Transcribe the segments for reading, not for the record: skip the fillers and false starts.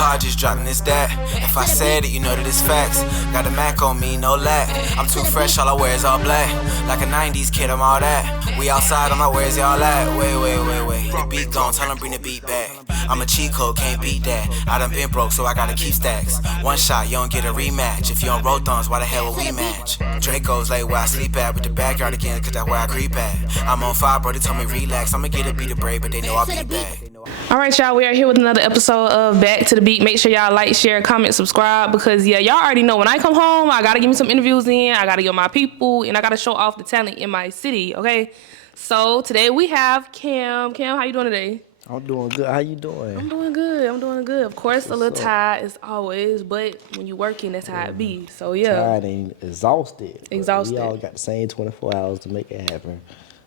Apologies, dropping this that. If I said it, you know that it's facts. Got a Mac on me, no lack. I'm too fresh, all I wear is all black. Like a 90s kid, I'm all that. We outside, I'm like, where's y'all at? Wait. The beat gone, tell them bring the beat back. I'm a cheat code, can't beat that. I done been broke, so I gotta keep stacks. One shot, you don't get a rematch. If you don't roll thumbs, why the hell would we match? Draco's like where I sleep at, with the backyard again, cause that's where I creep at. I'm on fire, bro, they told me relax. I'ma get a beat of break, but they know I'll be back. All right, y'all, we are here with another episode of Back to the Beat. Make sure y'all like, share, comment, subscribe, because y'all already know when I come home, I gotta give me some interviews in, I gotta get my people, and I gotta show off the talent in my city, okay? So today we have Cam. Cam, how you doing today? I'm doing good. How you doing? I'm doing good. Of course, a little tired as always, but when you working, that's how it be. So yeah. Tired and exhausted. Exhausted. We all got the same 24 hours to make it happen.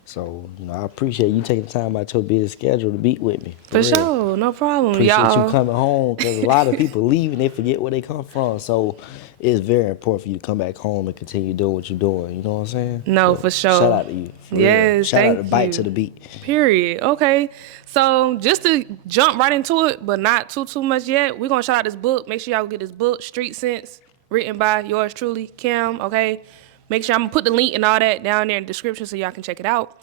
So, I appreciate you taking the time out your busy schedule to be with me. For sure, no problem. Appreciate y'all. you coming home, because a lot of people leave and they forget where they come from. So it's very important for you to come back home and continue doing what you're doing. You know what I'm saying? No, so, for sure. Shout out to you. Yes, shout thank out to Bite you. to the Beat. Period. Okay. So just to jump right into it, but not too much yet, we're going to shout out this book. Make sure y'all get this book, Street Sense, written by yours truly, Cam, okay? Make sure I'm going to put the link and all that down there in the description so y'all can check it out.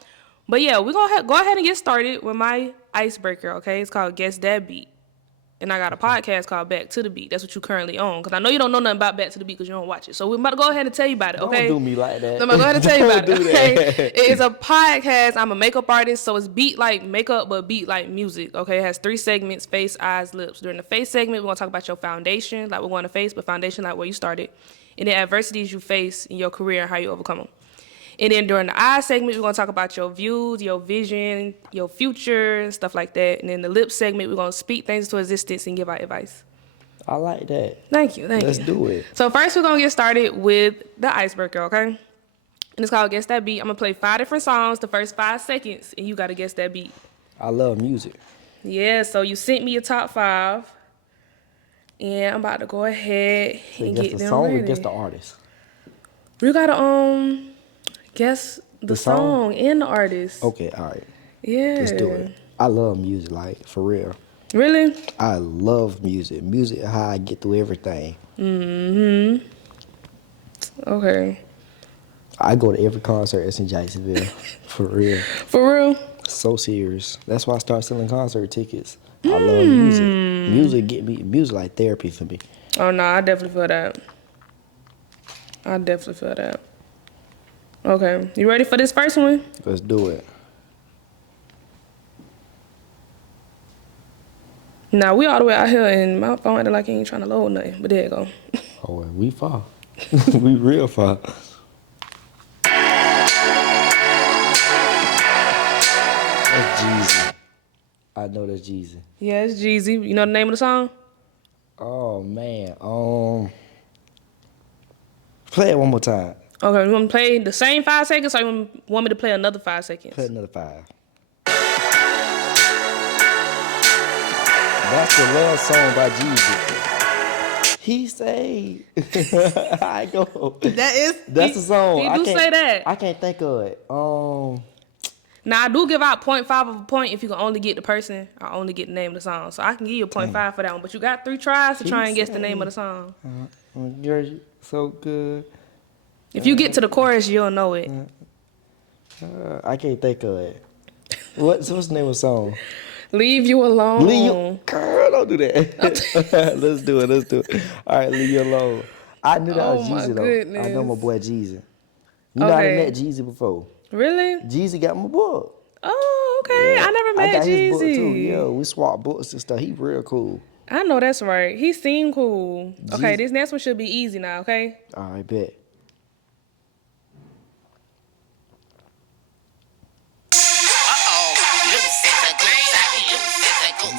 But yeah, we're going to go ahead and get started with my icebreaker, okay? It's called Guess That Beat. And I got a podcast called Back to the Beat. That's what you currently own. Because I know you don't know nothing about Back to the Beat because you don't watch it. So we're about to go ahead and tell you about it, okay? Don't do me like that. I'm going to go ahead and tell you about it, okay? That. It is a podcast. I'm a makeup artist, so it's beat like makeup, but beat like music, okay? It has 3 segments, face, eyes, lips. During the face segment, we're going to talk about your foundation, like we're going to face, but foundation like where you started. And the adversities you face in your career and how you overcome them. And then during the eye segment, we're going to talk about your views, your vision, your future, and stuff like that. And then the lip segment, we're going to speak things into existence and give out advice. I like that. Thank you. Let's do it. So first, we're going to get started with the icebreaker, okay? And it's called Guess That Beat. I'm going to play 5 different songs, the first 5 seconds, and you got to guess that beat. I love music. Yeah, so you sent me your top 5. And I'm about to go ahead and get them the song ready. or guess the artist? We got to guess the song and the artist. Okay, all right. Yeah. Let's do it. I love music, like, for real. Really? I love music. Music is how I get through everything. Mm-hmm. Okay. I go to every concert that's in Jacksonville. For real. For real? So serious. That's why I started selling concert tickets. I love music. Music like therapy for me. Oh, no, I definitely feel that. Okay. You ready for this first one? Let's do it. Now, we all the way out here, and my phone acting like it ain't trying to load nothing. But there you go. Oh, well, we far. We real far. That's Jeezy. I know that's Jeezy. Yeah, it's Jeezy. You know the name of the song? Oh, man. Play it one more time. Okay, you want to play the same 5 seconds, or you want me to play another 5 seconds? Play another 5. That's the love song by Jeezy. He say, I go. That's the song. He do say that. I can't think of it. Now, I do give out 0.5 of a point if you can only get the person. I only get the name of the song. So I can give you a 0.5 for that one. But you got 3 tries to try and guess the name of the song. You're so good. If you get to the chorus, you'll know it. I can't think of it. What's the name of the song? Leave You Alone. Girl, don't do that. Let's do it. All right, Leave You Alone. I knew that was Jeezy, though. Goodness. I know my boy Jeezy. You know I done met Jeezy before. Really? Jeezy got my book. Oh, okay. Yeah. I never met I got Jeezy. his book too. Yeah, we swapped books and stuff. He real cool. I know that's right. He seemed cool. Jeezy. Okay, this next one should be easy now, okay? All right, bet.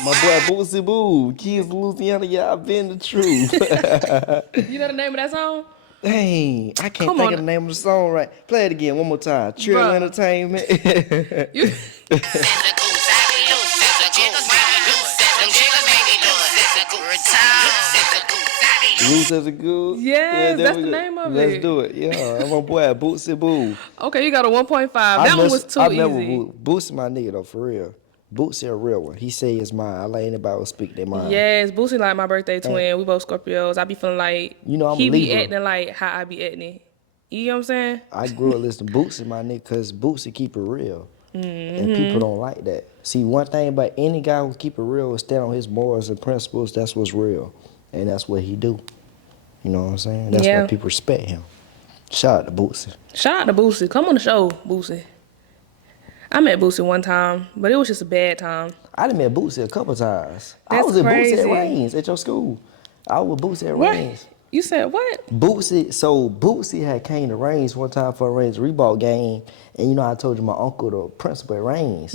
My boy Boosie Boo, Kids Louisiana, y'all been the truth. You know the name of that song? Dang, I can't think of the name of the song right. Play it again one more time. Trill Entertainment. Loose as a goose. Yes, that's the name of it. Let's do it. Yeah, my boy Boosie Boo. Okay, you got a 1.5. That one was too easy. Boosie my nigga though, for real. Bootsy a real one. He say his mind. I let anybody will speak their mind. Yes, Boosie like my birthday twin. We both Scorpios. I be feeling like You know I'm a he be Libra. acting like how I be acting. You know what I'm saying? I grew up listening to Bootsy, my nigga, because Bootsy keep it real. And people don't like that. See, one thing about any guy who keep it real is stand on his morals and principles. That's what's real. And that's what he do. You know what I'm saying? That's why people respect him. Shout out to Bootsy. Shout out to Boosie. Come on the show, Boosie. I met Boosie one time, but it was just a bad time. I done met Bootsy a couple times. I That's was at Bootsy crazy. at Reigns at your school. I was with Bootsy at What? Reigns. You said what? Bootsy had came to Reigns one time for a Reigns Reebok game, and you know I told you my uncle the principal at Reigns.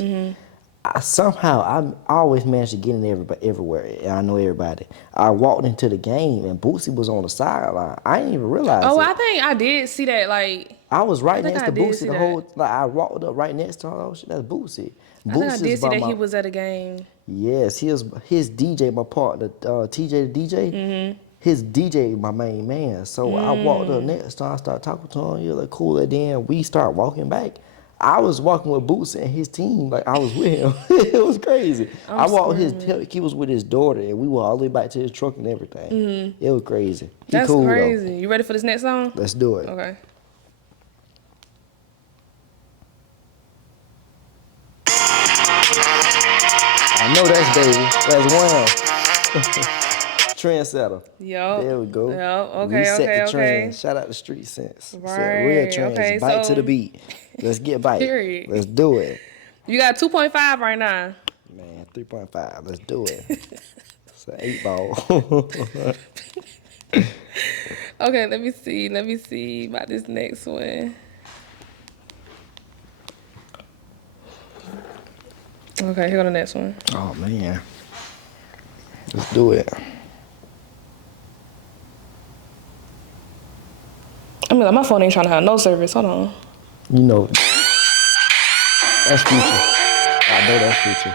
I always managed to get in everywhere, and I know everybody. I walked into the game, and Bootsy was on the sideline. I didn't even realize Oh, it. I think I did see that. Like, I was right think next I to did Bootsy see the that. whole. Like I walked up right next to her. Oh shit, that's Bootsy. I think I did see that my, he was at a game. Yes, his DJ, my partner, TJ the DJ. His DJ, my main man. So I walked up next to him, I started talking to him. He was like, cool. And then we start walking back. I was walking with Bootsy and his team, like I was with him. It was crazy. I walked he was with his daughter, and we went all the way back to his truck and everything. It was crazy. He That's cool, crazy. though. You ready for this next song? Let's do it. Okay. I know that's baby. That's Wham. Trendsetter. Yo. There we go. Yo. Okay. Reset Okay. the trend. Okay. Shout out to Street Sense. Set Right. real trends. Okay, Bite so- to the beat. Let's get bite. Period. Let's do it. You got 2.5 right now. Man, 3.5. Let's do it. It's an 8 ball. Okay. Let me see. Let me see about this next one. Okay. Here go the next one. Oh, man. Let's do it. I mean, like, my phone ain't trying to have no service. Hold on. You know, that's Future. I know that's Future.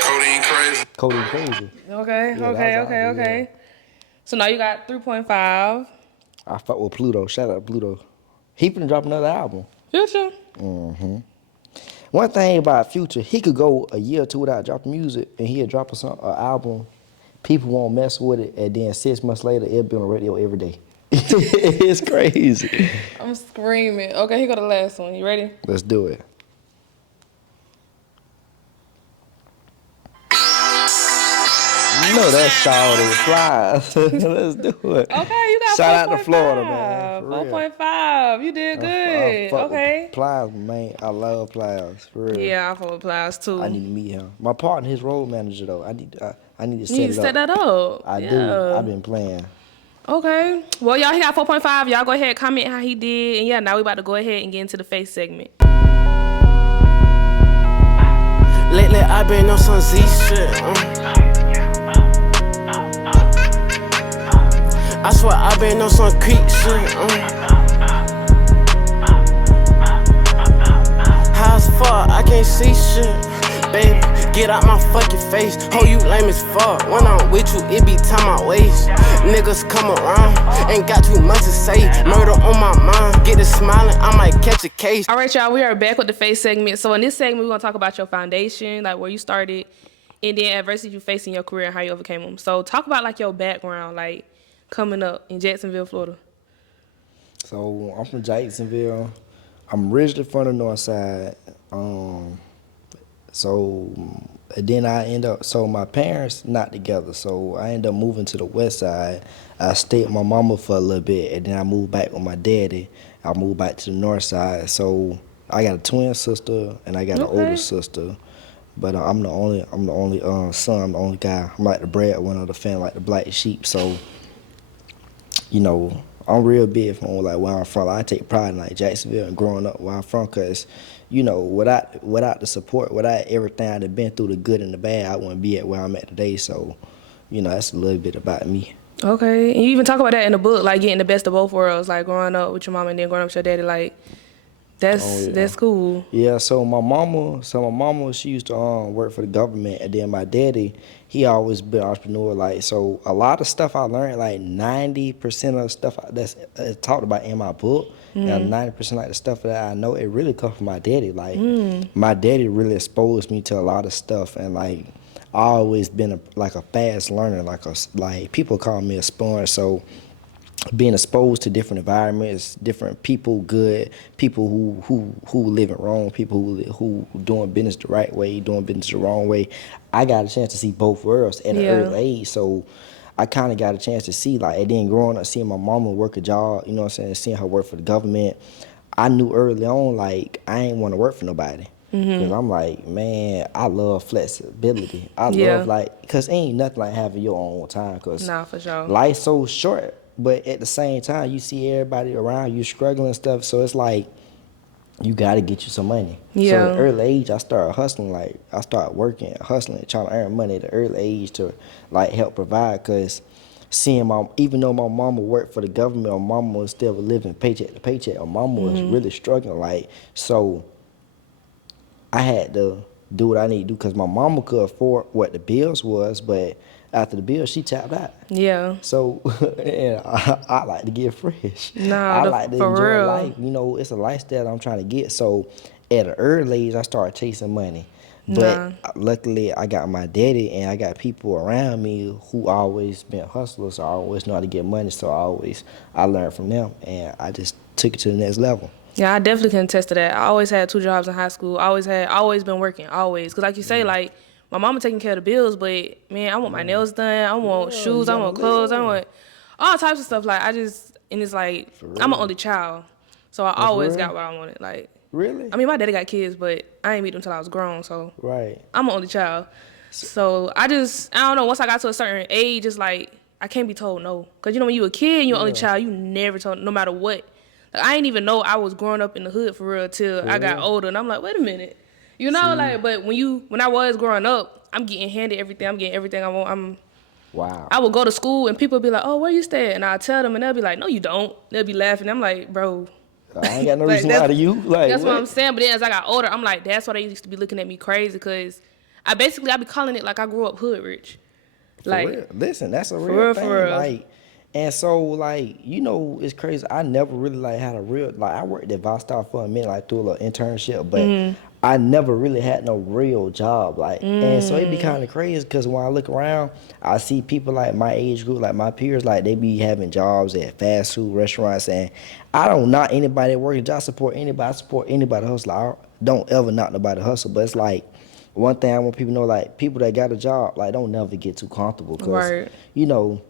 Codeine crazy. Cody crazy. Okay. Yeah, Okay. that's Okay. obvious, Okay. So now you got 3.5. I fuck with Pluto. Shout out to Pluto. He finna drop another album. Future. One thing about Future, he could go a year or two without dropping music, and he'll drop an album. People won't mess with it, and then 6 months later, it'll be on the radio every day. It's crazy. I'm screaming. Okay, here go the last one. You ready? Let's do it. You know that's Shawty Flies. Let's do it. Okay, you got Shout out to 4.5. Florida, man. For real. 4.5. You did good. fuck with Okay. Plies, man. I love Plies. For real. Yeah, I fuck with Plies too. I need to meet him. My partner, his road manager though. I need to you set need it to set up. that up. I Yeah. do. I've been playing. Okay. Well, y'all, he got 4.5. Y'all go ahead, comment how he did. And yeah, now we about to go ahead and get into the face segment. Lately I been on some Z shit. I swear I been on some creep shit. High as fuck, I can't see shit. Baby, get out my fucking face. Oh, you lame as fuck. When I'm with you, it be time my waist. Niggas come around, ain't got too much to say. Murder on my mind, get it smiling, I might catch a case. All right, y'all, we are back with the face segment. So in this segment, we're going to talk about your foundation, like where you started, and then adversity you faced in your career and how you overcame them. So talk about like your background, like coming up in Jacksonville, Florida. So I'm from Jacksonville. I'm originally from the north side. And then I end up, so my parents not together, so I end up moving to the west side. I stayed with my mama for a little bit, and then I moved back with my daddy. I moved back to the north side. So I got a twin sister, and I got an older sister. But I'm the only son. I'm the only guy. I'm like the breadwinner of the family, like the black sheep. So, you know, I'm real big from like where I'm from. Like, I take pride in like Jacksonville and growing up where I'm from, cause you know, without the support, without everything I've been through, the good and the bad, I wouldn't be at where I'm at today. So, you know, that's a little bit about me. Okay, and you even talk about that in the book, like getting the best of both worlds, like growing up with your mom and then growing up with your daddy. Like, That's cool. Yeah, so my mama, she used to work for the government, and then my daddy, he always been an entrepreneur. Like, so a lot of stuff I learned, like 90% of the stuff that's talked about in my book, and 90% like the stuff that I know, it really comes from my daddy. Like, my daddy really exposed me to a lot of stuff, and like I always been a fast learner, like people call me a sponge. So being exposed to different environments, different people, good people who living wrong, people who doing business the right way, doing business the wrong way. I got a chance to see both worlds at an early age, so I kind of got a chance to see, like, and then growing up, seeing my mama work a job, you know what I'm saying, seeing her work for the government, I knew early on, like, I ain't want to work for nobody. Because I'm like, man, I love flexibility. I love, like, because ain't nothing like having your own time. Because Nah, for sure. life's so short. But at the same time, you see everybody around you struggling and stuff. So it's like, you got to get you some money. Yeah. So at an early age, I started hustling. Like, I started working, hustling, trying to earn money at an early age to, like, help provide. Because even though my mama worked for the government, my mama was still living paycheck to paycheck. My mama was really struggling. Like, so I had to do what I need to do because my mama could afford what the bills was, but after the bills, she tapped out. Yeah. So, and I like to get fresh. Nah, I like to for enjoy real. life. You know, it's a lifestyle I'm trying to get. So, at an early age, I started chasing money. But luckily, I got my daddy and I got people around me who always been hustlers. So I always know how to get money. So I learned from them and I just took it to the next level. Yeah, I definitely can attest to that. I always had 2 jobs in high school. Always been working, always. Because like you say, like, my mama taking care of the bills, but, man, I want my nails done. I want shoes. I want clothes. I want all types of stuff. Like, and it's like, I'm an only child. So I always got what I wanted. Like, Really? I mean, my daddy got kids, but I ain't meet them until I was grown, so. Right. I'm an only child. So I don't know, once I got to a certain age, it's like, I can't be told no. Because, you know, when you a kid and you're an only child, you never told, no matter what. Like, I ain't even know I was growing up in the hood for real till I got older. And I'm like, wait a minute. You know, like, but when I was growing up, I'm getting handed everything. I'm getting everything I want. Wow. I would go to school and people would be like, oh, where you stay? And I'll tell them and they'll be like, no, you don't. They'll be laughing. I'm like, bro. I ain't got no Like, reason to lie to you. Like, that's what I'm saying. But then as I got older, I'm like, that's why they used to be looking at me crazy because I be calling it like I grew up hood rich. Like, for real. Listen, that's a real thing. For real. Like, and so, like, you know, it's crazy. I never really, like, had a real, like, I worked at Vostar for a minute, like, through a little internship, but I never really had no real job, like, and so it be kind of crazy because when I look around, I see people like my age group, like my peers, like, they be having jobs at fast food restaurants, and I don't knock anybody that works. I support anybody. I support anybody hustle. I don't ever knock nobody hustle, but it's like, one thing I want people to know, like, people that got a job, like, don't never get too comfortable because, you know,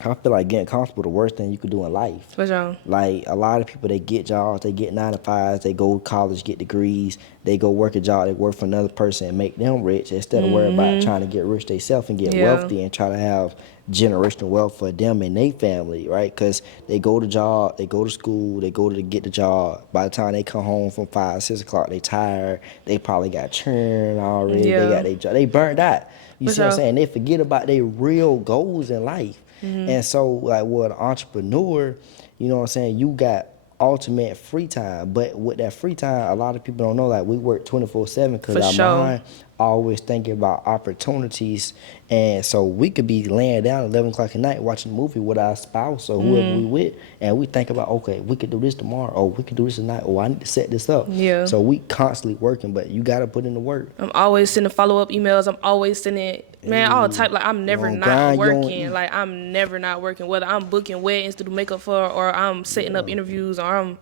I feel like getting comfortable the worst thing you could do in life. For sure. Like, a lot of people, they get jobs, they get 9 to 5s, they go to college, get degrees, they go work a job, they work for another person and make them rich instead of worrying about trying to get rich themselves and get wealthy and try to have generational wealth for them and their family, right? Because they go to job, they go to school, they go to get the job. By the time they come home from 5, 6 o'clock, they tired. They probably got churned already. They got their job. They burned out. You see what I'm saying? They forget about their real goals in life. And so, like, with an entrepreneur, you know what I'm saying, you got ultimate free time. But with that free time, a lot of people don't know, like, we work 24/7 because our mind always thinking about opportunities. And so we could be laying down at 11 o'clock at night watching a movie with our spouse or whoever we with, and we think about, okay, we could do this tomorrow, or we could do this tonight, or I need to set this up. Yeah. So we constantly working, but you got to put in the work. I'm always sending follow-up emails. I'm always sending, man, all type. Like, I'm never not working. Like, I'm never not working. Whether I'm booking weddings to do makeup for, or I'm setting up interviews, or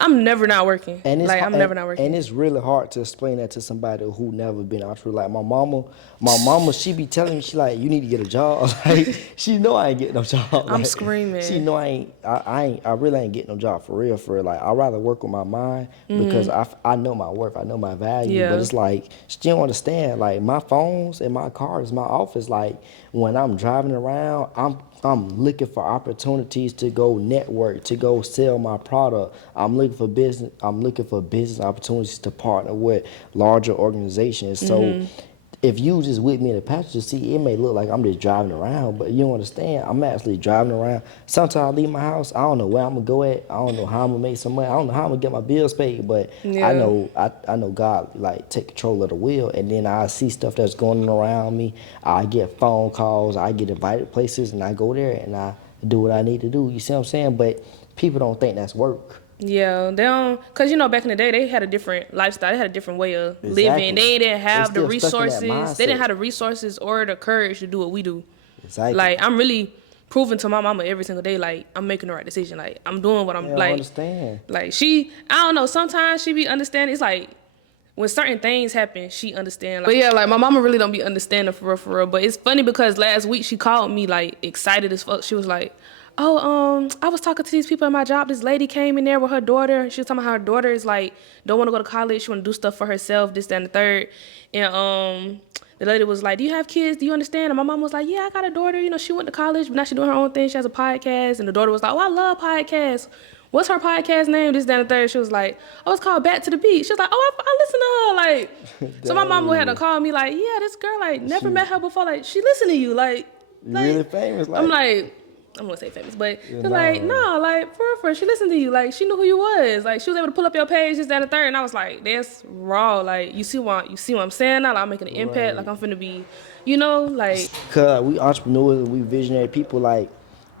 I'm never not working. And it's, like, I'm never not working. And it's really hard to explain that to somebody who never been an entrepreneur. Like, my mama, she be telling me, she like, you need to get a job. Like, she know I ain't getting no job. Like, I'm screaming. She know I really ain't getting no job for real. Like, I'd rather work with my mind because I know my worth, I know my value. But it's like, she don't understand. Like, my phones and my cars, my office, like, when I'm driving around, I'm looking for opportunities to go network, to go sell my product. I'm looking for business opportunities to partner with larger organizations. So if you just with me in the passenger seat, it may look like I'm just driving around, but you don't understand. I'm actually driving around. Sometimes I leave my house, I don't know where I'm gonna go at. I don't know how I'm gonna make some money. I don't know how I'm gonna get my bills paid, but I Yeah. know I know God like take control of the wheel, and then I see stuff that's going on around me. I get phone calls, I get invited places, and I go there and I do what I need to do. You see what I'm saying? But people don't think that's work. Yeah, they don't, cause back in the day they had a different lifestyle. They had a different way of living. Exactly. They didn't They have the still stuck in that resources. They didn't mindset. have the resources or the courage to do what we do. Exactly. Like I'm really proving to my mama every single day, like I'm making the right decision. Like I'm doing what I'm They don't like. understand. Like I don't know. Sometimes she be understanding. It's like when certain things happen, she understand. But yeah, like my mama really don't be understanding for real, for real. But it's funny because last week she called me like excited as fuck. She was like, "Oh, I was talking to these people at my job. This lady came in there with her daughter. She was talking about how her daughter is like don't want to go to college. She want to do stuff for herself. This, that, and the third. And the lady was like, "Do you have kids? Do you understand?" And my mom was like, "Yeah, I got a daughter. She went to college, but now she's doing her own thing. She has a podcast." And the daughter was like, "Oh, I love podcasts. What's her podcast name?" This, that, and the third. She was like, "Oh, it's called Back to the Beat." She was like, "Oh, I listen to her." Like, so my mom would have to call me like, "Yeah, this girl, like, never met her before. Like, she listened to you. Like, Really famous. Like, I'm like, I'm gonna say famous, but Yeah, they're like, nah. no, like for real, she listened to you, like she knew who you was, like she was able to pull up your page, this, that, and the third, and I was like, that's raw, like you see what I'm saying now, like, I'm making an impact, like I'm finna be, like Cause we entrepreneurs, we visionary people. Like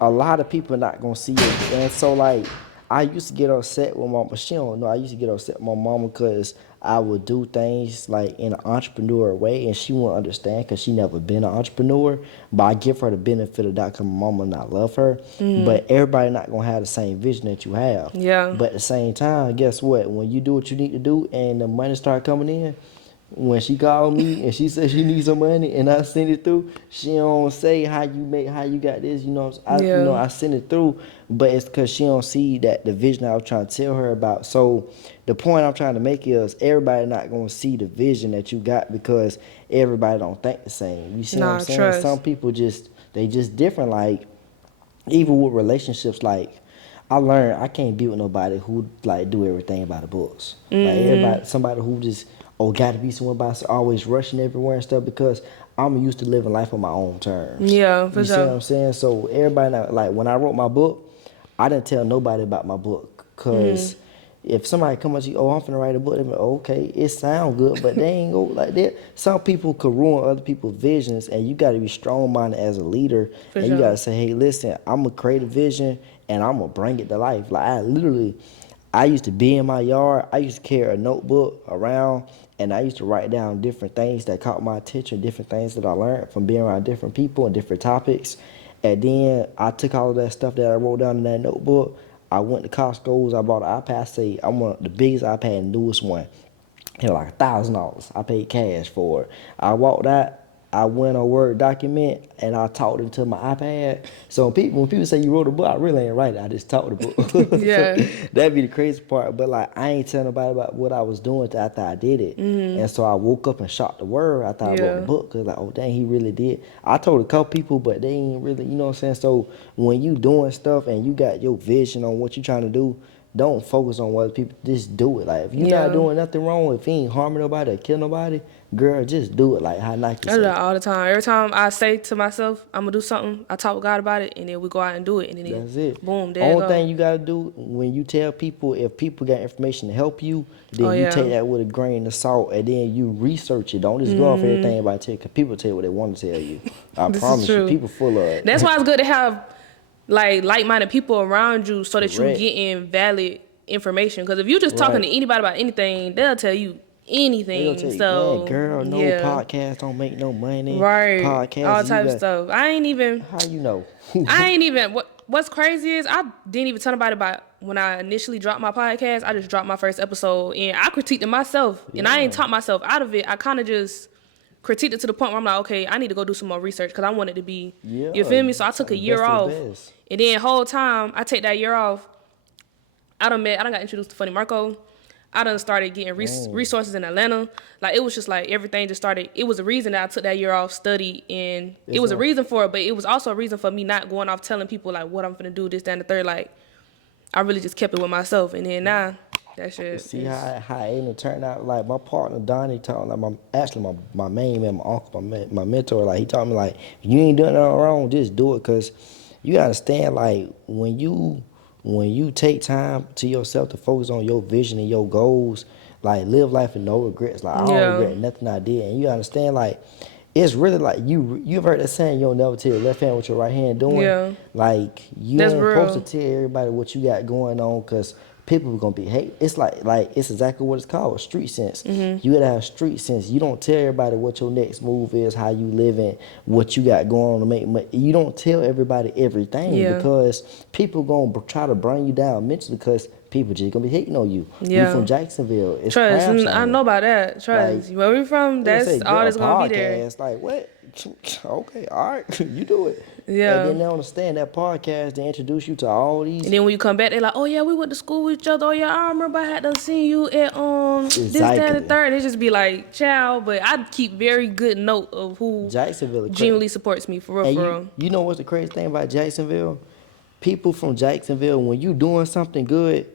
a lot of people not gonna see it, and so like I used to get upset with my, but she don't know. I used to get upset with my mama because I would do things like in an entrepreneur way, and she won't understand because she never been an entrepreneur. But I give her the benefit of that because my mama not love her. But everybody not gonna have the same vision that you have. Yeah. But at the same time, guess what? When you do what you need to do, and the money start coming in. When she called me and she said she needs some money and I sent it through, she don't say how you got this, Yeah. I sent it through, but it's because she don't see that the vision I was trying to tell her about. So the point I'm trying to make is everybody not gonna see the vision that you got because everybody don't think the same. You see what I'm saying? Trust. Some people just different. Like even with relationships, like I learned I can't be with nobody who like do everything by the books. Like somebody who just gotta be somewhere by always rushing everywhere and stuff because I'm used to living life on my own terms. Yeah, for you see sure. what I'm saying? So everybody like when I wrote my book, I didn't tell nobody about my book because if somebody come up to you, I'm finna write a book, they be like, okay, it sound good, but they ain't go like that. Some people could ruin other people's visions, and you got to be strong-minded as a leader, For and sure. you got to say, hey, listen, I'm gonna create a vision, and I'm gonna bring it to life. Like I used to be in my yard. I used to carry a notebook around, and I used to write down different things that caught my attention, different things that I learned from being around different people and different topics. And then I took all of that stuff that I wrote down in that notebook. I went to Costco's. I bought an iPad. Say I want the biggest iPad, newest one. It was like $1,000. I paid cash for it. I walked out. I went on Word document and I talked into my iPad. So when people say you wrote a book, I really ain't write it. I just talked the book. Yeah. So that'd be the crazy part. But like I ain't telling nobody about what I was doing till after I did it. And so I woke up and shot the word after I wrote the book. Cause like, oh dang, he really did. I told a couple people, but they ain't really, you know what I'm saying? So when you doing stuff and you got your vision on what you trying to do, don't focus on what other people. Just do it. Like if you're not doing nothing wrong, if you ain't harming nobody or killing nobody, girl, just do it. Like how Nike I do said. that all the time. Every time I say to myself, I'm gonna do something, I talk with God about it, and then we go out and do it, and then That's it. boom, there you Only go. thing you gotta do when you tell people, if people got information to help you, then Oh, you yeah. take that with a grain of salt, and then you research it. Don't just go off everything about tell you, cause people tell you what they want to tell you. I This is promise you, true. people full of it. That's why it's good to have like-minded people around you so that you Correct. getting valid information. Because if you just talking Right. to anybody about anything, they'll tell you They anything. gonna tell you, So man, girl, no yeah. podcast don't make no money. Right. Podcast, All you type of got- stuff. I ain't even. How you know? What's crazy is I didn't even tell nobody about when I initially dropped my podcast. I just dropped my first episode and I critiqued it myself. And I ain't talked myself out of it. I kind of just critiqued it to the point where I'm like, okay, I need to go do some more research because I want it to be, Yeah, you feel me? So I took a best year of off. the best. And then whole time I take that year off, I done got introduced to Funny Marco. I done started getting resources in Atlanta. Like it was just like everything just started. It was a reason that I took that year off, study, and it was a reason for it. But it was also a reason for me not going off telling people like what I'm finna do, this, that, and the third. Like I really just kept it with myself. And then now That shit. See how it ain't turned out. Like my partner Donnie told like my main man, my uncle, my mentor. Like he told me like if you ain't doing nothing wrong, just do it. Cause you gotta understand like when you take time to yourself to focus on your vision and your goals, like live life with no regrets. Like I don't regret nothing I did, and you understand like. It's really like you've heard that saying you'll never tell your left hand what your right hand doing. Yeah. Like you That's don't real. supposed to tell everybody what you got going on because people are gonna be hate. It's like it's exactly what it's called, street sense. Mm-hmm. You gotta have street sense. You don't tell everybody what your next move is, how you living, what you got going on to make money. You don't tell everybody everything because people gonna try to bring you down mentally because people just gonna be hating on you. Yeah. You from Jacksonville. It's Trust, crabs I on know it. about that. Trust. Like, Where we from, They that's say, all "Girl, that's gonna be there. podcast." Like what? Okay, all right, you do it. Yeah. And then they understand that podcast. They introduce you to all these. And then when you come back, they're like, "Oh yeah, we went to school with each other. Oh yeah, I remember I had to see you at this, that, and the third." And it just be like, "Ciao." But I keep very good note of who Jacksonville genuinely supports me for real. And For real. you know what's the crazy thing about Jacksonville? People from Jacksonville, when you doing something good,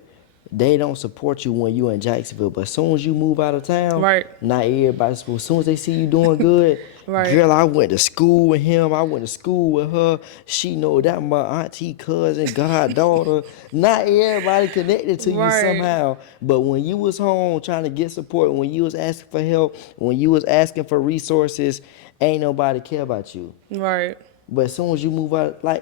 they don't support you when you in Jacksonville. But as soon as you move out of town, Right. not everybody. As soon as they see you doing good, Right. girl, I went to school with him. I went to school with her. She know that my auntie, cousin, goddaughter. Not everybody connected to you Right. somehow. But when you was home trying to get support, when you was asking for help, when you was asking for resources, ain't nobody care about you. Right. But as soon as you move out, like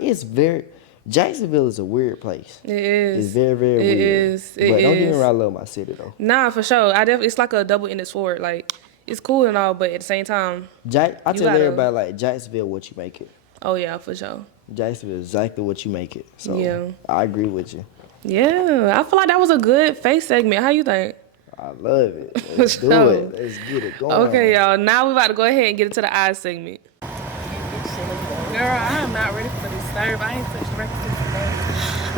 Jacksonville is a weird place. It is. It's very, very It weird. is. It But don't get me is. wrong, I love my city though. Nah, for sure. It's like a double-ended sword. Like it's cool and all, but at the same time, I You tell gotta- everybody like Jacksonville what you make it. oh yeah, for sure. Jacksonville is exactly what you make it. So Yeah. I agree with you. Yeah, I feel like that was a good face segment. How you think? I love it. Let's do sure. it. Let's get it going. Okay, y'all. Now we're about to go ahead and get into the eyes segment. Girl, I am not ready for this serve. I ain't touched breakfast today.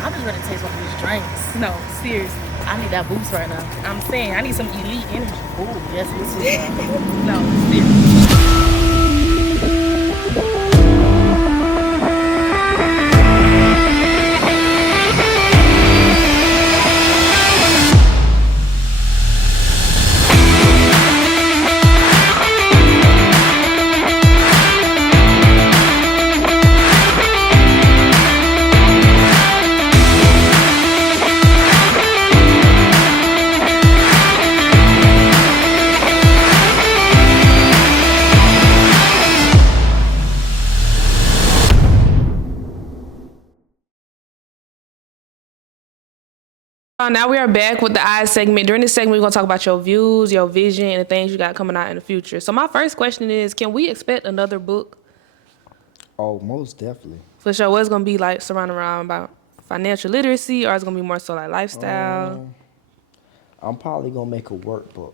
I'm just ready to taste one of these drinks. No, seriously. I need that boost right now. I'm saying I need some elite energy. Ooh, yes, me too. No, seriously. Now we are back with the eyes segment. During this segment, we're gonna talk about your views, your vision, and the things you got coming out in the future. So my first question is, can we expect another book? Oh, most definitely. For sure, what's gonna be like surrounding around about financial literacy, or it's gonna be more so like lifestyle? I'm probably gonna make a workbook.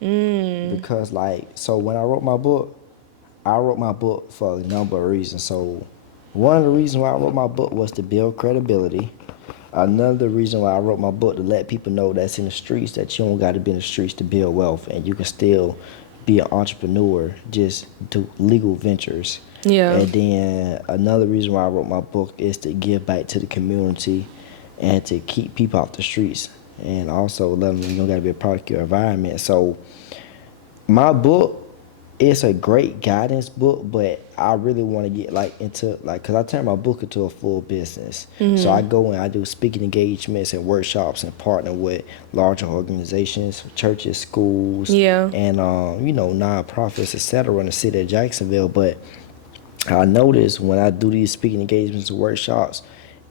Because so when I wrote my book for a number of reasons. So one of the reasons why I wrote my book was to build credibility. Another reason why I wrote my book to let people know that's in the streets that you don't got to be in the streets to build wealth, and you can still be an entrepreneur, just do legal ventures. Yeah. And then another reason why I wrote my book is to give back to the community and to keep people off the streets, and also let them know you don't got to be a part of your environment. So my book, it's a great guidance book, but I really want to get because I turn my book into a full business. So I go and I do speaking engagements and workshops and partner with larger organizations, churches, schools, Yeah. and nonprofits, etc. in the city of Jacksonville. But I notice when I do these speaking engagements and workshops,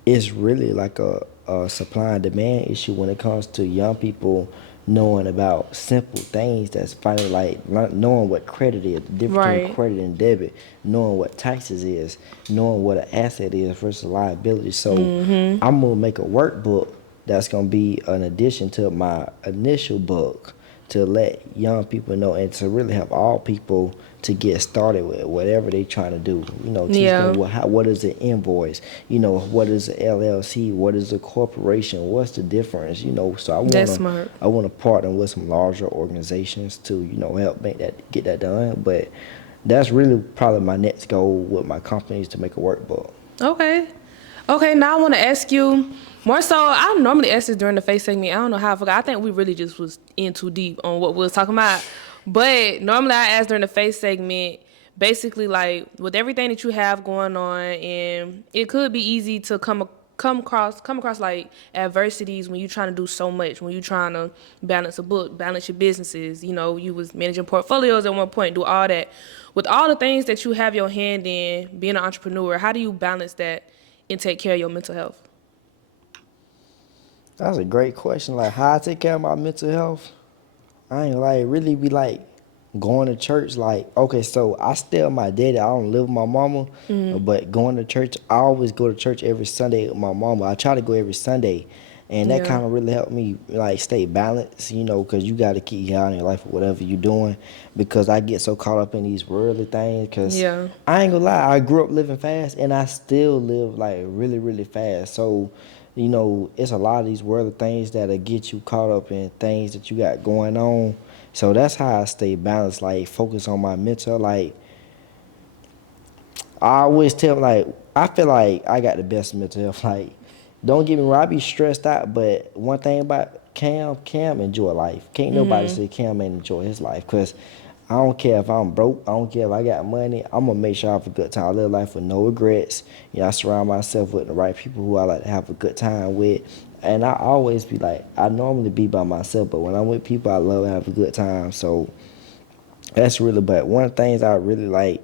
it's really like a supply and demand issue when it comes to young people knowing about simple things that's finally knowing what credit is, the difference between credit and debit, knowing what taxes is, knowing what an asset is versus liability. So I'm gonna make a workbook that's gonna be an addition to my initial book to let young people know and to really help all people to get started with whatever they trying to do. Teach them what is an invoice, what is an LLC, what is a corporation, what's the difference, So I want to partner with some larger organizations to, help get that done. But that's really probably my next goal with my company is to make a workbook. Okay. Okay, now I want to ask you more so. I normally ask this during the face segment. I don't know how I forgot. I think we really just was in too deep on what we was talking about. But normally I ask during the face segment, basically like with everything that you have going on, and it could be easy to come across like adversities when you're trying to do so much. When you're trying to balance a book, balance your businesses. You know, you was managing portfolios at one point, do all that. With all the things that you have your hand in, being an entrepreneur, how do you balance that and take care of your mental health? That's a great question. Like, how I take care of my mental health? I ain't like really be like going to church. Like, okay, so I still my daddy. I don't live with my mama, but going to church, I always go to church every Sunday with my mama. I try to go every Sunday, and that Yeah. kind of really helped me like stay balanced. You know, because you got to keep God in your life or whatever you're doing. Because I get so caught up in these worldly things. Because Yeah. I ain't gonna lie, I grew up living fast, and I still live like really, really fast. So you know, it's a lot of these worldly things that'll get you caught up in things that you got going on. So that's how I stay balanced, like focus on my mental. Like I always tell, like I feel like I got the best mental health. Like don't get me wrong, I be stressed out, but one thing about Cam enjoy life. Can't nobody say Cam ain't enjoy his life, cause I don't care if I'm broke. I don't care if I got money. I'm gonna make sure I have a good time. I live life with no regrets. You know, I surround myself with the right people who I like to have a good time with. And I always be like, I normally be by myself, but when I'm with people, I love to have a good time. So that's really, but one of the things I really like,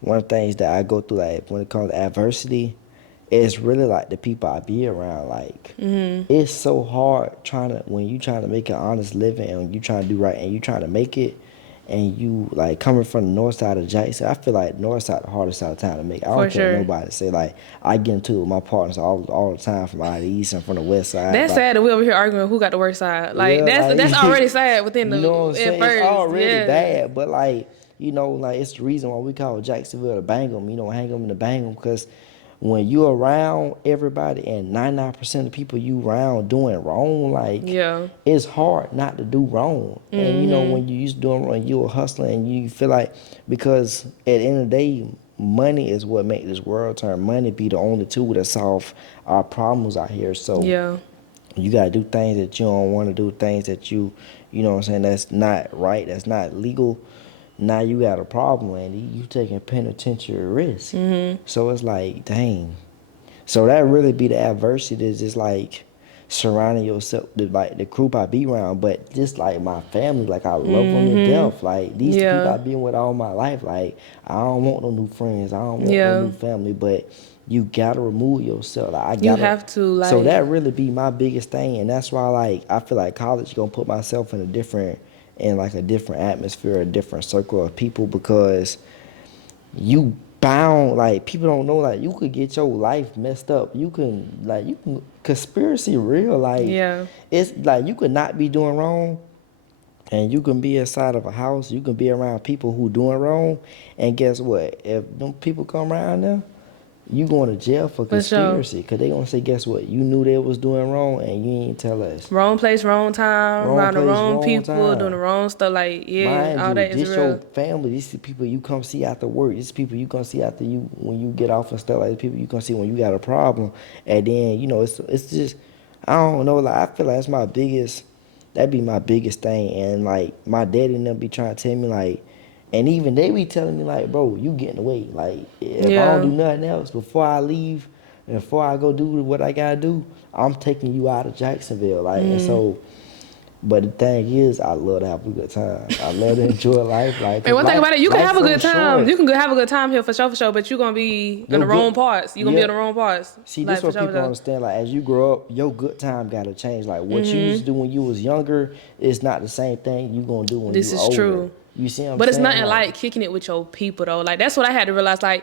one of the things that I go through, like when it comes to adversity, it's really like the people I be around. Like it's so hard trying to when you trying to make an honest living and you trying to do right and you trying to make it, and you like coming from the north side of Jackson. I feel like north side the hardest side of town to make. I For don't care what sure. nobody say. Like I get into it with my partners all the time from out of the east and from the west side. That's like, sad that we over here arguing who got the worst side. Like yeah, that's like already sad within you the know what I'm at saying? It's first. already Yeah. bad, but like you know, like it's the reason why we call Jacksonville the Bangum. You know, hang them in the Bangum because when you around everybody and 99% of the people you around doing wrong, like Yeah. it's hard not to do wrong. And you know, when you used to doing wrong, you a hustler and you feel like because at the end of the day, money is what make this world turn. Money be the only tool that solve our problems out here. So Yeah. you gotta do things that you don't want to do, things that you know what I'm saying, that's not right, that's not legal. Now you got a problem, and you taking penitentiary risk. So it's like, dang. So that really be the adversity is just like surrounding yourself with like the group I be around, but just like my family, like I love them to death. Like these the people Yeah. I been with all my life. Like I don't want no new friends, I don't want no Yeah. new family, but you gotta remove yourself. Like I You gotta. have to like So that really be my biggest thing, and that's why like I feel like college gonna put myself in like a different atmosphere, a different circle of people because you bound like people don't know like you could get your life messed up. You can conspiracy real like Yeah. it's like you could not be doing wrong and you can be inside of a house, you can be around people who doing wrong, and guess what? If them people come around there, you going to jail for For sure. conspiracy because they gonna say, guess what? You knew they was doing wrong and you ain't tell us. Wrong place, wrong time, Wrong around the place, wrong wrong people, doing the time. wrong stuff. Like, yeah, Mind all you, that is this your real. family. These the people you come see after work. These people you come see after you when you get off and stuff like that. People you come see when you got a problem. And then, you know, it's just I don't know, like I feel like that's my biggest that'd be my biggest thing. And like my daddy and them be trying to tell me like and even they be telling me like, bro, you getting away. Like if I don't Yeah. do nothing else before I leave and before I go do what I gotta do, I'm taking you out of Jacksonville. Like and so but the thing is, I love to have a good time. I love to enjoy life. Like, And 'cause one thing about it, you can life have a so good time. short. You can have a good time here for sure. But you're gonna be in Your the wrong good, parts. You're gonna be in yeah. the wrong parts. See, Like this for what sure, for people sure. understand. Like, as you grow up, your good time gotta change. Like, what you used to do when you was younger is not the same thing you gonna do when This you is older. true. You see what I'm But it's saying? nothing like kicking it with your people though. Like that's what I had to realize. Like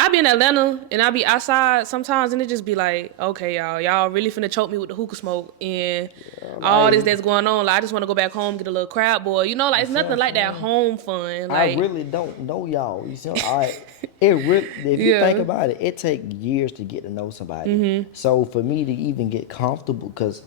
I be in Atlanta and I be outside sometimes and it just be like, okay, y'all really finna choke me with the hookah smoke and all this like, that's going on. Like I just want to go back home, get a little crab boy. You know, like you it's see what nothing I'm like that saying? home fun. I Like really don't know y'all. You see, it really. If you think yeah, about it, it take years to get to know somebody. So for me to even get comfortable, cause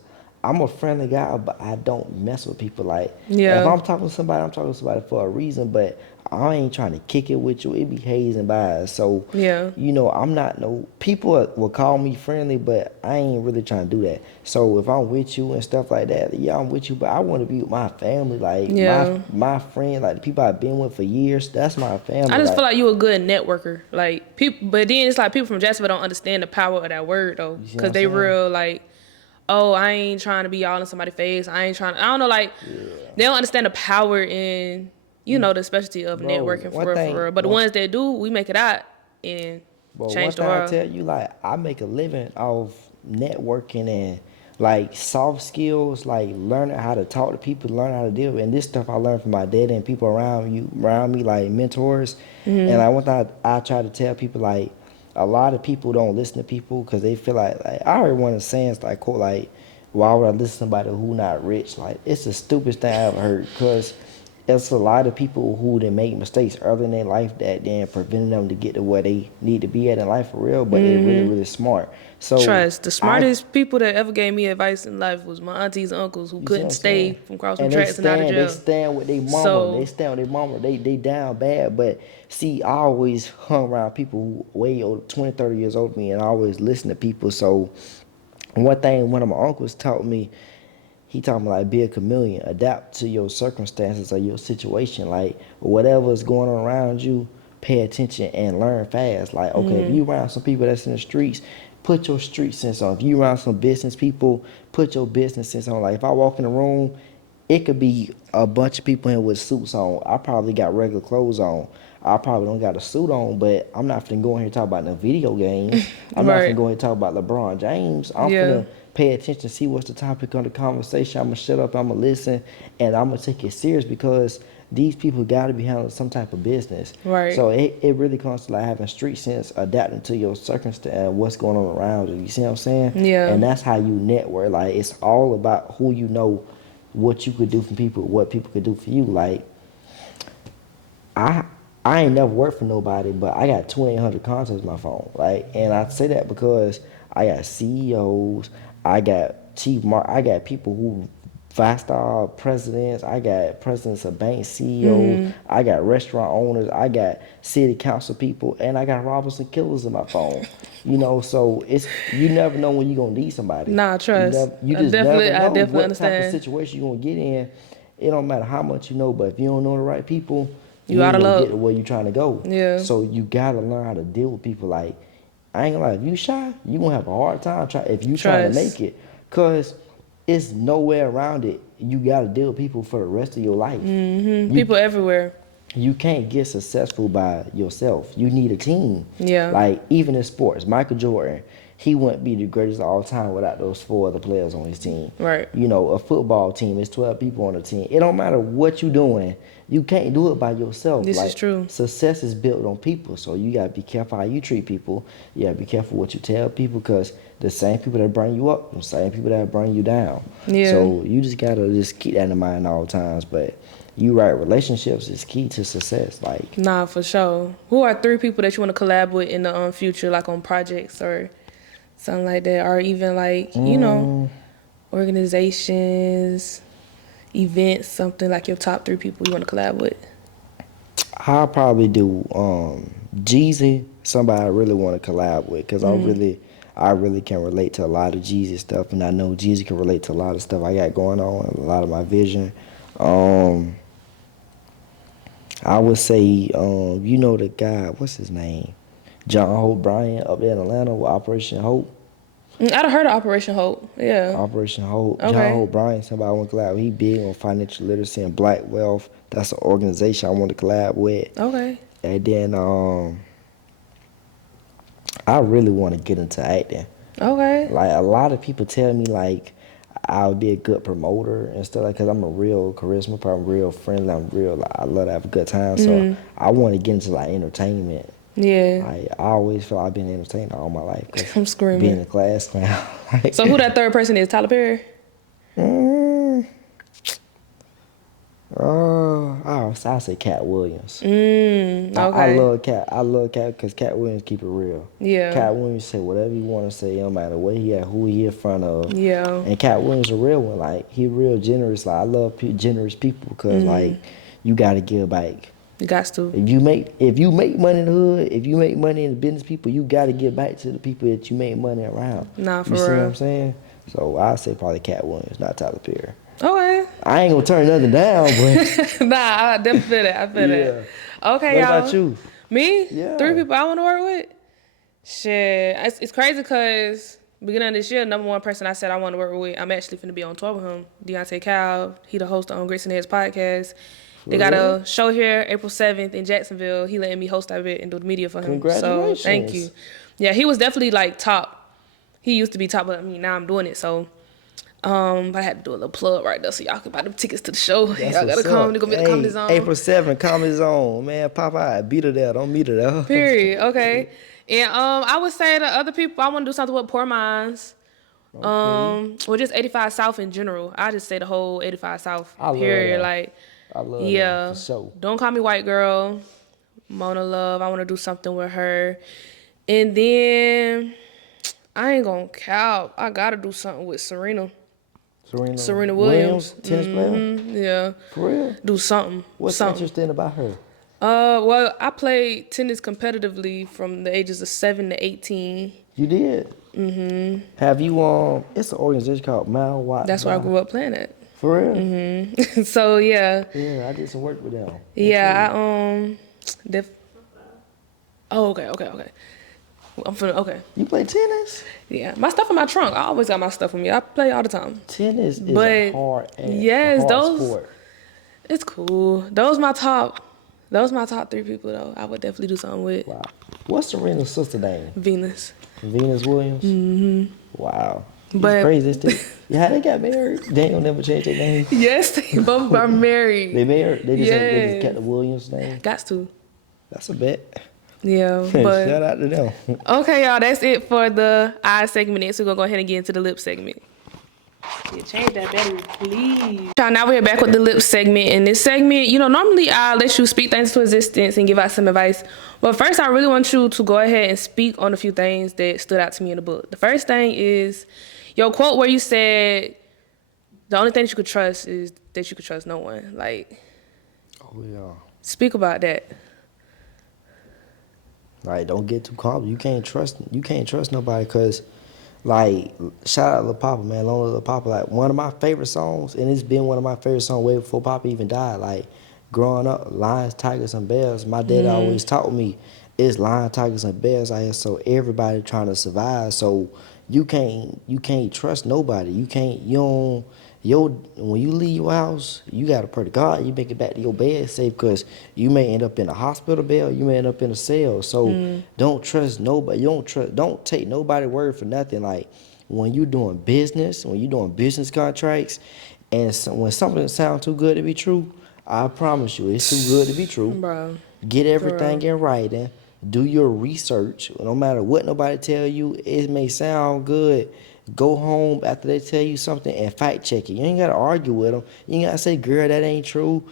I'm a friendly guy, but I don't mess with people. Like, Yeah. if I'm talking to somebody, I'm talking to somebody for a reason, but I ain't trying to kick it with you. It be hazing by. So, Yeah. you know, I'm not no, people will call me friendly, but I ain't really trying to do that. So if I'm with you and stuff like that, yeah, I'm with you, but I want to be with my family, like Yeah. my friend, like the people I've been with for years, that's my family. I just like, feel like you a good networker. Like people, but then it's like people from Jacksonville don't understand the power of that word though, you see what because I'm they saying? real like, oh, I ain't trying to be all in somebody's face. I ain't trying. I don't know. Like they don't understand the power in the specialty of Bro, networking one for real, for thing, real. But the one, ones that do, we make it out and But one change the thing I world. tell you, like, I make a living off networking and like soft skills, like learning how to talk to people, learn how to deal with. And this stuff I learned from my dad and people around me, like mentors. And like one thing I try to tell people, like, a lot of people don't listen to people because they feel like I heard one of the sayings like quote like, why would I listen to somebody who not rich? Like, it's the stupidest thing I ever heard because it's a lot of people who done make mistakes early in their life that then preventing them to get to where they need to be at in life for real, but they're really, really smart. So Trust. The smartest people that ever gave me advice in life was my aunties and uncles who you see what couldn't I'm stay saying? from crossing And tracks and out of they jail. stand with their mama. They So stand with their mama. They down bad. But see, I always hung around people who way older, 20, 30 years older than me, and I always listen to people. So one thing one of my uncles taught me, he taught me like be a chameleon, adapt to your circumstances or your situation. Like whatever is going on around you, pay attention and learn fast. Like okay, if you around some people that's in the streets, put your street sense on. If you around some business people, put your business sense on. Like if I walk in a room, it could be a bunch of people in with suits on. I probably got regular clothes on. I probably don't got a suit on, but I'm not finna go in here and talk about no video games. I'm not finna right. go in here and talk about LeBron James. I'm Yeah. finna pay attention, see what's the topic of the conversation. I'm gonna shut up, I'm gonna listen, and I'm gonna take it serious because these people got to be handling some type of business. Right. So it really comes to like having street sense, adapting to your circumstance and what's going on around you. You see what I'm saying? Yeah. And that's how you network. Like it's all about who you know, what you could do for people, what people could do for you. Like I ain't never worked for nobody, but I got 2,800 contacts on my phone, right? And I say that because I got CEOs, I got I got people who 5-star presidents, I got presidents of bank CEOs, I got restaurant owners, I got city council people, and I got robbers and killers in my phone. You know, so it's you never know when you're gonna need somebody. Nah, trust. You I just never know definitely what type of understand. situation you're gonna get in. It don't matter how much you know, but if you don't know the right people, You ain't outta gonna luck. get to where you trying to go. Yeah. So you gotta learn how to deal with people. Like I ain't gonna lie, if you shy, you gonna have a hard time if you trying to Trust. make it, cause it's nowhere around it. You gotta deal with people for the rest of your life. People everywhere. You can't get successful by yourself. You need a team. Yeah. Like even in sports, Michael Jordan, he wouldn't be the greatest of all time without those 4 other players on his team. Right. You know, a football team, it's 12 people on the team. It don't matter what you doing. You can't do it by yourself. This like, is true. Success is built on people. So you gotta be careful how you treat people. You gotta be careful what you tell people because the same people that bring you up, the same people that bring you down. Yeah. So you just gotta just keep that in mind at all times. But you right, relationships is key to success. Like Nah, for sure. Who are 3 people that you want to collab with in the future, like on projects or something like that, or even like organizations, events, something like your top 3 people you want to collab with? I'll probably do Jeezy, somebody I really want to collab with because I really can relate to a lot of Jeezy stuff, and I know Jeezy can relate to a lot of stuff I got going on, a lot of my vision. I would say, you know the guy, what's his name? John Hope Bryant up there in Atlanta with Operation Hope. I'd heard of Operation Hope. Yeah. Operation Hope. Okay. John Hope Bryant, somebody I want to collab with. He big on financial literacy and black wealth. That's an organization I want to collab with. Okay. And then I really want to get into acting. Okay. Like a lot of people tell me like I would be a good promoter and stuff like because I'm a real charisma person, I'm real friendly, I love to have a good time. So I want to get into like entertainment. Yeah. Like I always feel I've been entertained all my life. 'Cause I'm screaming. being a class clown. So who that 3rd person is? Tyler Perry? I say Cat Williams. Okay. I love Cat. I love Cat because Cat Williams keep it real. Yeah. Cat Williams say whatever he want to say, no matter where he at, who he in front of. Yeah. And Cat Williams a real one. Like he real generous. Like I love generous people because like you gotta give back. You got to. If you make money in the hood, if you make money in the business people, you gotta give back to the people that you make money around. Nah, for you real. See what I'm saying? So I say probably Cat Williams, not Tyler Perry. Okay. I ain't gonna turn nothing down, but Nah, I definitely feel that. I feel that. Okay, what y'all. about you? Me? Yeah. 3 people I want to work with? Shit. It's crazy because beginning of this year, number one person I said I want to work with, I'm actually finna be on tour with him. Deontay Cal. He the host on Grace and Heads podcast. They got a show here April 7th in Jacksonville. He letting me host that bit and do the media for him. Congratulations. So thank you. Yeah, he was definitely like top. He used to be top, but I mean now I'm doing it. So but I had to do a little plug right there so y'all can buy them tickets to the show. That's y'all gotta what's come. up. They're gonna be at the Comedy Zone. April 7th, Comedy Zone. Man, Popeye, beat her there. Don't meet her there. Period. Okay. And I would say the other people I want to do something with Poor Minds. Or just 85 South in general. I just say the whole 85 South. I love period. that. Like, I love yeah. that for sure. Don't Call Me White Girl. Mona Love. I want to do something with her. And then I ain't gonna cap. I gotta do something with Serena Williams. Tennis player? Yeah. For real? Do something. What's interesting about her? Well, I played tennis competitively from the ages of 7 to 18. You did? Mm-hmm. Have you, it's an organization called Mile Watt. That's where I grew up playing at. For real? Mm-hmm. So, yeah. Yeah, I did some work with them. Yeah, okay. Okay. You play tennis? Yeah, my stuff in my trunk. I always got my stuff with me. I play all the time. Tennis is a hard sport. It's cool. Those my top 3 people though. I would definitely do something with. Wow. What's Serena's sister name? Venus. Venus Williams? Mm-hmm. Wow. But crazy. Yeah, they got married. They ain't gonna never change their name. Yes, they both are married. They married? They just kept the Williams name? Got to. That's a bet. Yeah, but shout out to them. Okay, y'all, that's it for the eye segment. Next, we're gonna go ahead and get into the lip segment. Yeah, change that battery, please. Y'all, now we're back with the lip segment. In this segment, normally I let you speak things to existence and give out some advice. But first, I really want you to go ahead and speak on a few things that stood out to me in the book. The first thing is your quote where you said, the only thing that you could trust is that you could trust no one. Like, oh yeah. Speak about that. Like, don't get too comfortable. You can't trust nobody because, like, shout out to Lil Papa, man. Lonely Lil Papa, like, one of my favorite songs, and it's been one of my favorite songs way before Papa even died. Like, growing up, lions, tigers, and bears. My dad always taught me it's lions, tigers, and bears out here, so everybody trying to survive. So you can't trust nobody. When you leave your house, you gotta pray to God you make it back to your bed safe, because you may end up in a hospital bed, you may end up in a cell. So don't trust nobody. Don't take nobody's word for nothing. Like, when you doing business contracts, and when something sounds too good to be true, I promise you it's too good to be true. Bro. Get everything in writing. Do your research. No matter what nobody tell you, it may sound good. Go home after they tell you something and fact check it. You ain't got to argue with them. You ain't got to say, girl, that ain't true.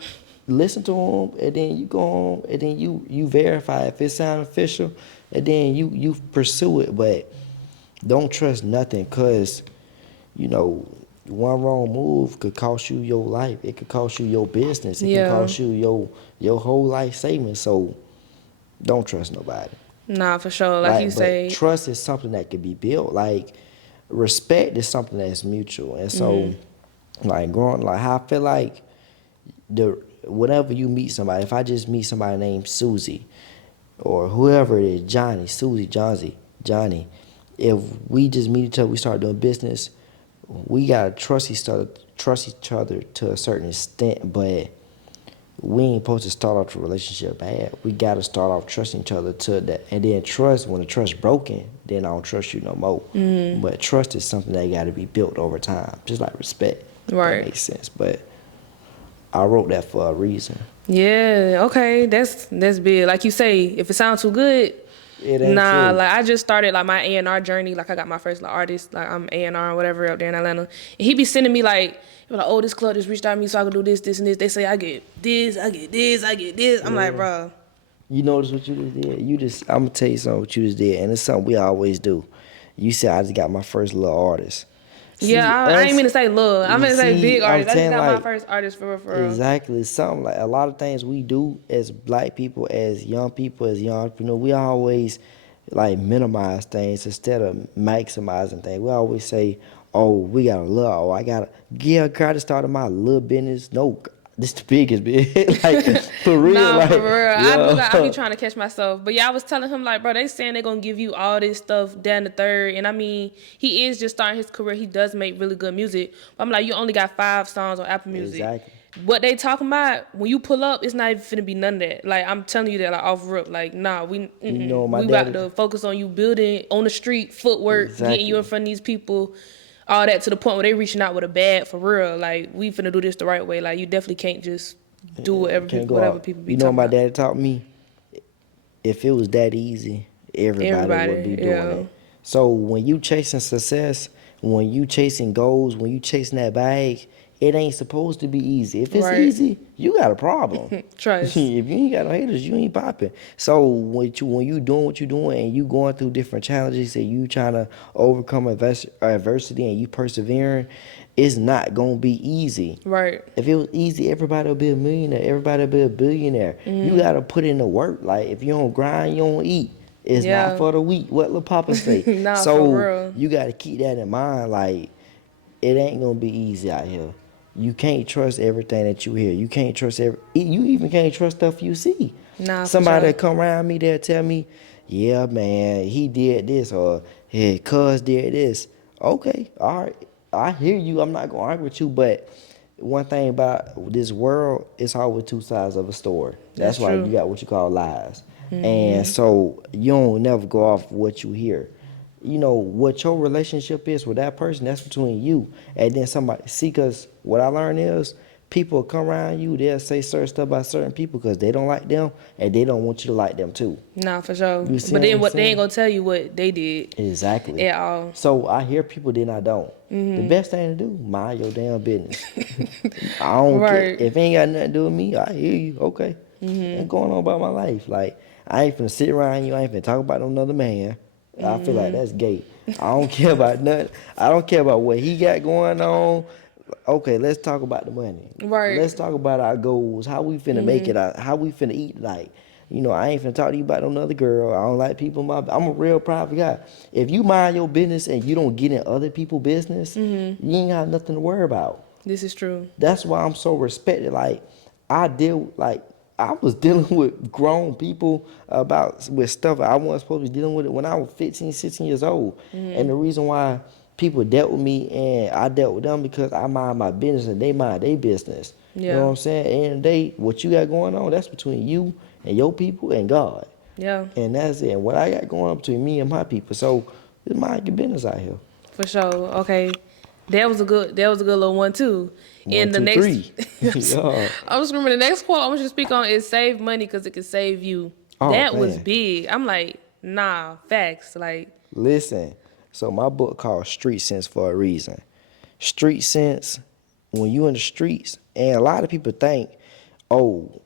Listen to them, and then you go home, and then you verify if it sounds official, and then you pursue it. But don't trust nothing, because, one wrong move could cost you your life. It could cost you your business. It can cost you your whole life savings. So don't trust nobody. Nah, for sure. Like you say. Trust is something that can be built. Like, respect is something that's mutual. And so, how I feel like whenever you meet somebody, if I just meet somebody named Susie, or whoever it is, Johnny, Susie, Johnny, if we just meet each other, we start doing business, we gotta trust each other to a certain extent, but we ain't supposed to start off the relationship bad. We gotta start off trusting each other to that, and then when the trust broken, then I don't trust you no more. But trust is something that gotta be built over time, just like respect. Right. That makes sense. But I wrote that for a reason. Yeah. Okay. That's big. Like you say, if it sounds too good, It ain't Nah, true. like I just started like my A&R journey. Like I got my first like artist, like I'm A&R or whatever up there in Atlanta. And he be sending me like, he be like, oh, this club just reached out to me so I can do this, this, and this. They say I get this, I get this, I get this. I'm like, bro. You notice what you just did? I'm gonna tell you something what you just did, and it's something we always do. You said I just got my first little artist. Yeah, See, I ain't us, mean to say love. I'm you gonna say see, big I'm artist. I just saying got my like first artist for real, for real. exactly something like a lot of things we do as black people, as young people, as young entrepreneurs. We always like minimize things instead of maximizing things. We always say, "Oh, we got a little. Oh, I got to yeah, girl, I just started my little business." No, this the biggest bit. Like for real, Nah, like for real. I be yeah. trying to catch myself. But yeah, I was telling him like, bro, they saying they gonna give you all this stuff down the third. And I mean, he is just starting his career. He does make really good music. But I'm like, you only got 5 songs on Apple Music. Exactly. What they talking about, when you pull up, it's not even finna be none of that. Like, I'm telling you that like off rip. Like, nah, we My we about daddy to focus on you building on the street, footwork, getting you in exactly. front of these people. All that to the point where they reaching out with a bag for real. Like, we finna do this the right way. Like, you definitely can't just do whatever Can't people, go whatever out. people be You know what talking my about. daddy taught me? If it was that easy, everybody would be Everybody, doing yeah. it. So when you chasing success, when you chasing goals, when you chasing that bag, it ain't supposed to be easy. If it's Right. easy, you got a problem. If Trust. you ain't got no haters, you ain't popping. So when you doing what you doing and you going through different challenges and you trying to overcome adversity and you persevering, it's not gonna be easy. Right. If it was easy, everybody would be a millionaire. Everybody would be a billionaire. You gotta put in the work. Like if you don't grind, you don't eat. It's not Yeah. for the weak. What Lil Papa say? Nah, for So real. you gotta keep that in mind. Like it ain't gonna be easy out here. You can't trust everything that you hear. You can't trust you even can't trust stuff you see. Nah, for Somebody sure. that come around me, they'll tell me, yeah, man, he did this or his cuz did this. Okay, all right. I hear you. I'm not gonna argue with you, but one thing about this world, it's always 2 sides of a story. That's That's why you true. got what you call lies. And so you don't never go off what you hear. You know what your relationship is with that person, that's between you and then somebody. See, because what I learned is people come around you, they'll say certain stuff about certain people because they don't like them and they don't want you to like them too. Nah, for sure. You see But what then I'm what they saying? ain't gonna tell you what they did Exactly. at all. So I hear people, then I don't. The best thing to do, mind your damn business. I don't care. Right. If it ain't got nothing to do with me, I hear you. Okay. What's going on about my life? Like, I ain't finna sit around you. I ain't finna talk about no another man. I feel like that's gay. I don't care about nothing. I don't care about what he got going on. Okay, let's talk about the money. Right. Let's talk about our goals. How we finna make it out. How we finna eat. Like, you know, I ain't finna talk to you about no other girl. I don't like people in my. I'm a real private guy. If you mind your business and you don't get in other people's business, you ain't got nothing to worry about. This is true. That's why I'm so respected. Like I was dealing with grown people with stuff I wasn't supposed to be dealing with it when I was 15, 16 years old. And the reason why people dealt with me and I dealt with them because I mind my business and they mind their business. You Yeah. know what I'm saying? And what you got going on, that's between you and your people and God. Yeah, And that's it. And what I got going on between me and my people. So it's mind your business out here. for sure. Okay. That was a good little one too. One, And the two, next three. Yeah. I was remember the next quote I want you to speak on is save money because it can save you. Oh, That was man. big. I'm like, nah, facts. Like, Listen, so my book called Street Sense for a reason. Street sense, when you in the streets, and a lot of people think, oh,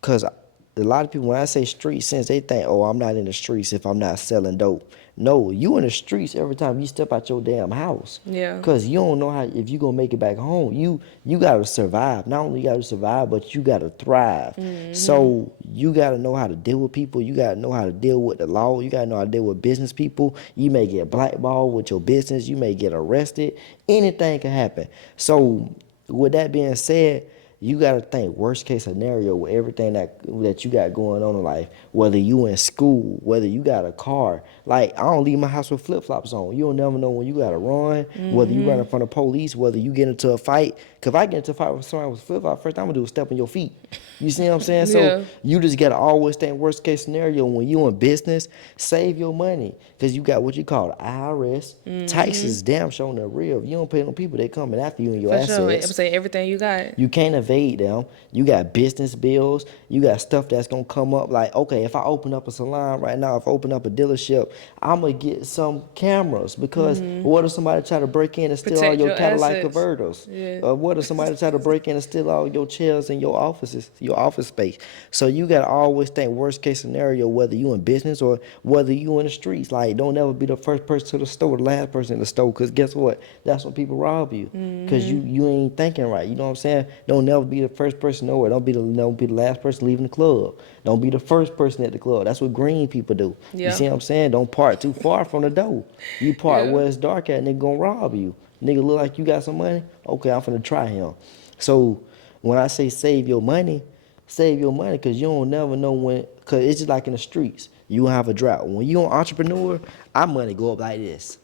because a lot of people, when I say street sense, they think, oh, I'm not in the streets if I'm not selling dope. No, you in the streets every time you step out your damn house. Yeah. Because you don't know how if you going to make it back home. You got to survive. Not only you got to survive, but you got to thrive. So you got to know how to deal with people. You got to know how to deal with the law. You got to know how to deal with business people. You may get blackballed with your business. You may get arrested. Anything can happen. So with that being said, you gotta think worst case scenario with everything that you got going on in life. Whether you in school, whether you got a car. Like I don't leave my house with flip flops on. You don't never know when you gotta run. Whether you run in front of police, whether you get into a fight. Cause if I get into a fight with somebody with flip flops, first thing I'm gonna do is step on your feet. You see what I'm saying? Yeah. So you just gotta always think worst case scenario when you in business. Save your money, cause you got what you call the IRS. Taxes damn sure they're real. If you don't pay them people, they coming after you and your for assets. sure. I'm saying everything you got. You can't evade them. You got business bills. You got stuff that's gonna come up. Like, okay, if I open up a salon right now, if I open up a dealership, I'm gonna get some cameras because what if somebody try to break in and steal all Protect your your Cadillac assets. converters? Yeah. Or what if somebody try to break in and steal all your chairs in your offices, your office space? So you gotta always think worst case scenario, whether you in business or whether you in the streets. Like, don't ever be the first person to the store, the last person in the store, because guess what? That's when people rob you. Because you ain't thinking right. You know what I'm saying? Don't never be the first person nowhere. Don't be the last person leaving the club. Don't be the first person at the club. That's what green people do. Yeah. You see what I'm saying? Don't park too far from the door. You park where it's dark at and they gonna rob you. Nigga look like you got some money? Okay, I'm finna try him. So when I say save your money because you don't never know when, because it's just like in the streets. You have a drought. When you an entrepreneur, our money go up like this.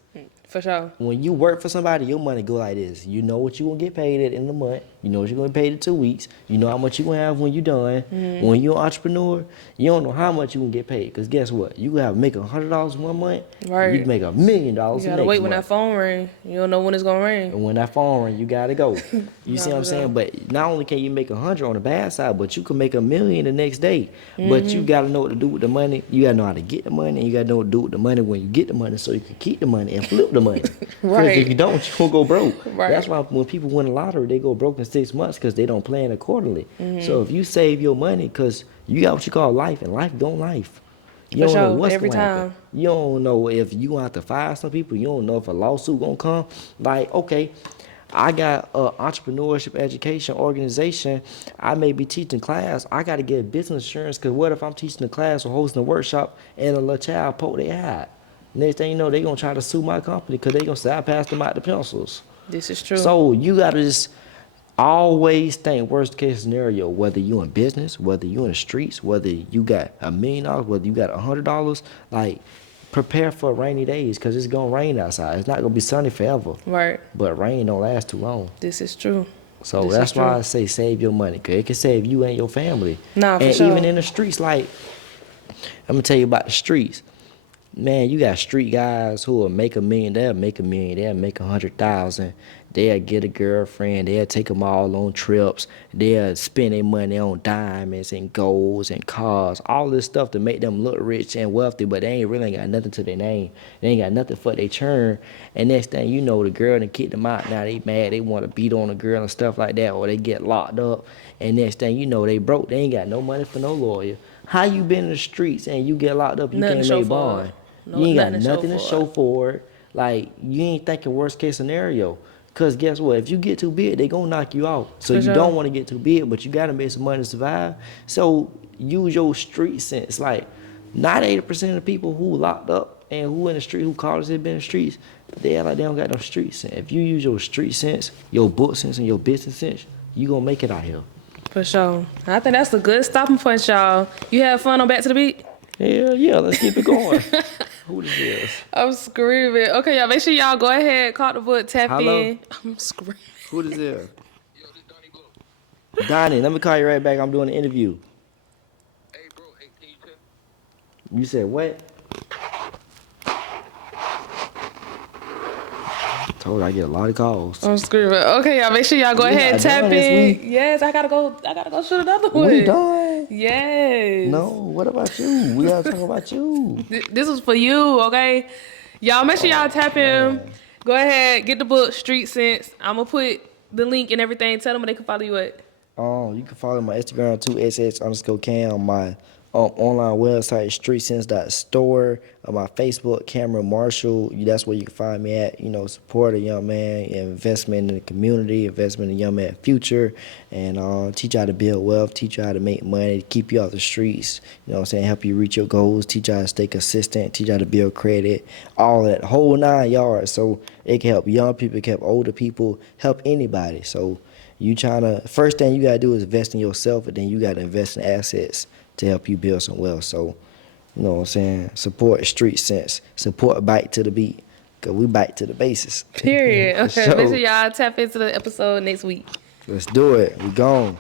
For sure. When you work for somebody, your money go like this. You know what you gonna get paid at the end of the month. You know what you're gonna get paid in 2 weeks. You know how much you gonna have when you done. When you're an entrepreneur, you don't know how much you gonna get paid. Because guess what? You gotta make $100 one month. Right. You can make $1 million the You next gotta wait when that month. phone ring. You don't know when it's gonna ring. And when that phone ring, you gotta go. You see what I'm for saying? sure. But not only can you make 100 on the bad side, but you can make $1 million the next day. But you gotta know what to do with the money. You gotta know how to get the money. And you gotta know what to do with the money when you get the money, so you can keep the money and flip the money. Right. Because if you don't, you gonna go broke. Right. That's why when people win the lottery, they go broke in 6 months because they don't plan accordingly. So if you save your money, because you got what you call life, and life don't life. You For don't know sure, what's every gonna happen. time. You don't know if you gonna have to fire some people. You don't know if a lawsuit gonna come. Like, okay, I got a entrepreneurship education organization. I may be teaching class. I got to get business insurance because what if I'm teaching a class or hosting a workshop and a little child poke their eye? Next thing you know, they gonna try to sue my company because they gonna say I passed them out the pencils. This is true. So you gotta just always think worst case scenario, whether you in business, whether you in the streets, whether you got $1 million, whether you got $100, like prepare for rainy days because it's gonna rain outside. It's not gonna be sunny forever. Right. But rain don't last too long. This is true. So This that's is why true. I say save your money because it can save you and your family. Nah, for and sure. even in the streets, like I'm gonna tell you about the streets. Man, you got street guys who will make $1 million, they'll make $100,000. They'll get a girlfriend, they'll take them all on trips, they'll spend their money on diamonds and golds and cars, all this stuff to make them look rich and wealthy, but they ain't really got nothing to their name. They ain't got nothing for their churn. And next thing you know, the girl done kicked them out. Now they mad, they want to beat on the girl and stuff like that, or they get locked up. And next thing you know, they broke. They ain't got no money for no lawyer. How you been in the streets and you get locked up, you Nothing can't to show make for bond? it. No, You ain't got nothing to nothing show to for show for it. Like, you ain't thinking worst case scenario. Because guess what? If you get too big, they going to knock you out. So For you sure. don't want to get too big, but you got to make some money to survive. So use your street sense. Like, not 80% of the people who locked up and who in the street, who college they been in the streets, they act like they don't got no street sense. If you use your street sense, your book sense, and your business sense, you going to make it out here. For sure. I think that's a good stopping point, y'all. You have fun on Back to the Beat? Hell yeah, let's keep it going. Who this is? I'm screaming. Okay, y'all, make sure y'all go ahead, call the book, tap Hello? in. I'm screaming. Who this is? Donnie, let me call you right back. I'm doing an interview. Hey, bro, hey, can you tell You said what? Told you I get a lot of calls. I'm screaming. Okay, y'all, make sure y'all go We ahead, not tap done this in. week. Yes, I gotta go shoot another one. We done? Yes. No, what about you? We gotta talk about you. This was for you, okay? Y'all make sure y'all tap in. Go ahead, get the book, Street Sense. I'm gonna put the link and everything. Tell them where they can follow you at. You can follow my Instagram 2ss_cam, my online website streetsense.store, my Facebook Cameron Marshall. That's where you can find me at. You know, support a young man, investment in the community, investment in a young man's future, and teach you how to build wealth, teach you how to make money, keep you off the streets. You know what I'm saying? Help you reach your goals, teach you how to stay consistent, teach you how to build credit, all that whole 9 yards. So it can help young people, it can help older people, help anybody. So first thing you gotta do is invest in yourself, and then you gotta invest in assets to help you build some wealth. So, you know what I'm saying? Support Street Sense. Support Bike to the Beat. Because we bike to the basis. Period. Okay, So, make sure y'all tap into the episode next week. let's do it. We gone.